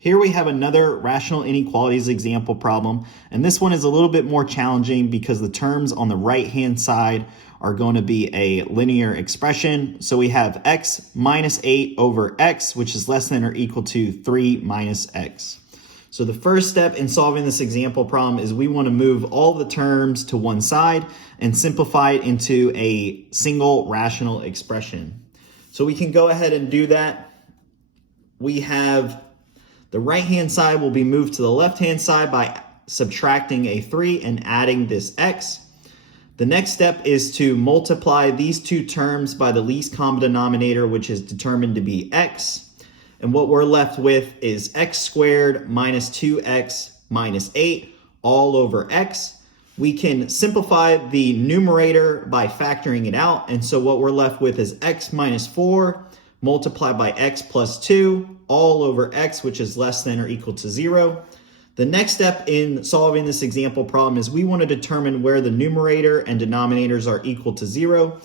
Here we have another rational inequalities example problem, and this one is a little bit more challenging because the terms on the right-hand side are going to be a linear expression. So we have x minus 8 over x, which is less than or equal to 3 minus x. So the first step in solving this example problem is we want to move all the terms to one side and simplify it into a single rational expression. So we can go ahead and do that. We have the right-hand side will be moved to the left-hand side by subtracting a 3 and adding this x. The next step is to multiply these two terms by the least common denominator, which is determined to be x. And what we're left with is x squared minus 2x minus 8 all over x. We can simplify the numerator by factoring it out. And so what we're left with is x minus 4 multiplied by x plus 2 all over x, which is less than or equal to 0. The next step in solving this example problem is we want to determine where the numerator and denominators are equal to 0.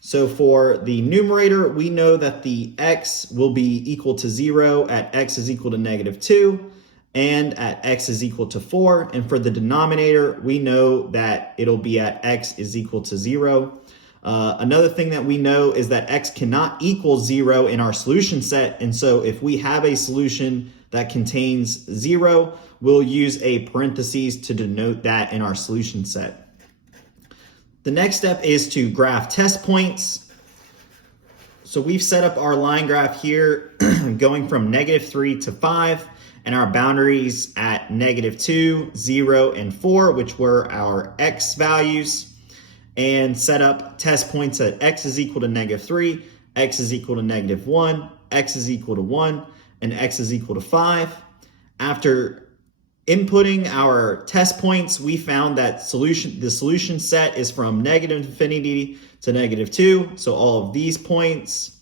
So for the numerator, we know that the x will be equal to 0 at x is equal to negative 2 and at x is equal to 4. And for the denominator, we know that it'll be at x is equal to 0. Another thing that we know is that x cannot equal 0 in our solution set. And so if we have a solution that contains 0, we'll use a parentheses to denote that in our solution set. The next step is to graph test points. So we've set up our line graph here going from negative 3 to 5 and our boundaries at negative 2, 0, and 4, which were our x values, and set up test points at x is equal to negative 3, x is equal to negative 1, x is equal to 1, and x is equal to 5. After inputting our test points, we found that the solution set is from negative infinity to negative 2, so all of these points,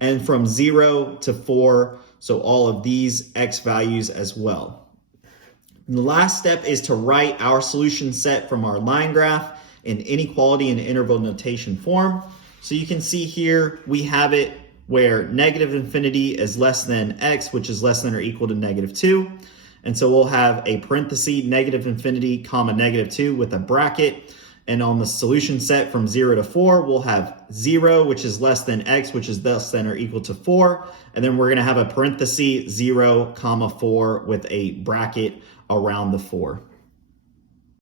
and from 0 to 4, so all of these x values as well. And the last step is to write our solution set from our line graph in inequality and interval notation form. So you can see here we have it where negative infinity is less than x, which is less than or equal to negative 2. And so we'll have a parenthesis, negative infinity, comma, negative 2 with a bracket. And on the solution set from 0 to 4, we'll have 0, which is less than x, which is less than or equal to 4. And then we're going to have a parenthesis, 0, comma, 4 with a bracket around the 4.